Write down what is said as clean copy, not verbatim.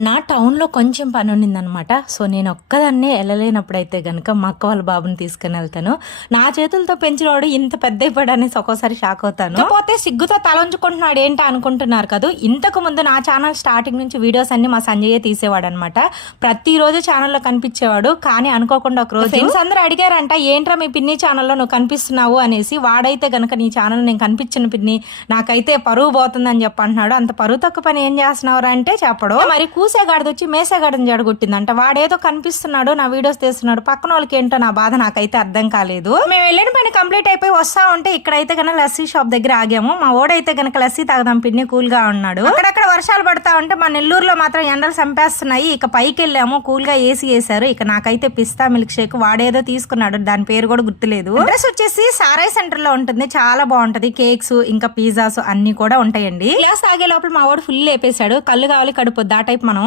నా టౌన్‌లో కొంచెం పనుండిందనమాట. సో, నేను ఒక్కదాన్నే ఎళ్ళలేనప్పుడైతే గనక మా అక్క వాళ్ళ బాబుని తీసుకొనెళ్తాను. నా చేతులతో పెంచినోడు ఇంత పెద్దయిపోయాడనేసి ఒక్కోసారి షాక్ అవుతాను. కాకపోతే సిగ్గుతో తలొంచుకుంటున్నాడు ఏంటా అనుకుంటున్నారు కదూ! ఇంతకు ముందు నా ఛానల్ స్టార్టింగ్ నుంచి వీడియోస్ అన్నీ మా సంజయ్యే తీసేవాడనమాట. ప్రతిరోజు ఛానల్‌లో కనిపించేవాడు. కానీ అనుకోకుండా ఒకరోజు ఫ్రెండ్స్ అందరూ అడిగారంట, "ఏంట్రా మీ పిన్ని ఛానల్‌లో నువ్వు కనిపిస్తున్నావు" అనేసి. వాడైతే గనక "నీ ఛానల్ నేను కనిపించను పిన్ని, నాకైతే పరువు పోతుందని" చెప్పి అంటున్నాడు. అంత పరువు తక్కువ పని ఏం చేస్తున్నావురా అంటే చెప్పడు. మరి కూసేగాడిది వచ్చి మేసేగాడిని జడగొట్టిందంట. వాడేదో కనిపిస్తున్నాడు, నా వీడియోస్ తీస్తున్నాడు, పక్కన వాళ్ళకి ఏంటో నా బాధ నాకైతే అర్థం కాలేదు. మేము వెళ్ళిన పని కంప్లీట్ అయిపోయి వస్తా ఉంటే ఇక్కడైతే కనుక లస్సీ షాప్ దగ్గర ఆగాము. మా ఓడైతే కనుక లస్సీ తాగదాం పిన్ని కూల్ గా ఉన్నాడు. అక్కడక్కడ వర్షాలు పడతా ఉంటే మా నెల్లూరులో మాత్రం ఎండలు చంపేస్తున్నాయి. ఇక పైకి వెళ్ళాము, కూల్ గా ఏసీ వేసారు. ఇక నాకైతే పిస్తా మిల్క్ షేక్ వాడేదో తీసుకున్నాడు, దాని పేరు కూడా గుర్తులేదు. అడ్రస్ వచ్చేసి సారాయ్ సెంటర్ లో ఉంటుంది, చాలా బాగుంటది. కేక్స్ ఇంకా పిజ్జాస్ అన్ని కూడా ఉంటాయండి. గ్లాస్ తాగే లోపల మా ఓడు ఫుల్ లేపేశాడు. కళ్ళు కావాలి కడుపు ఆ టైప్ మనం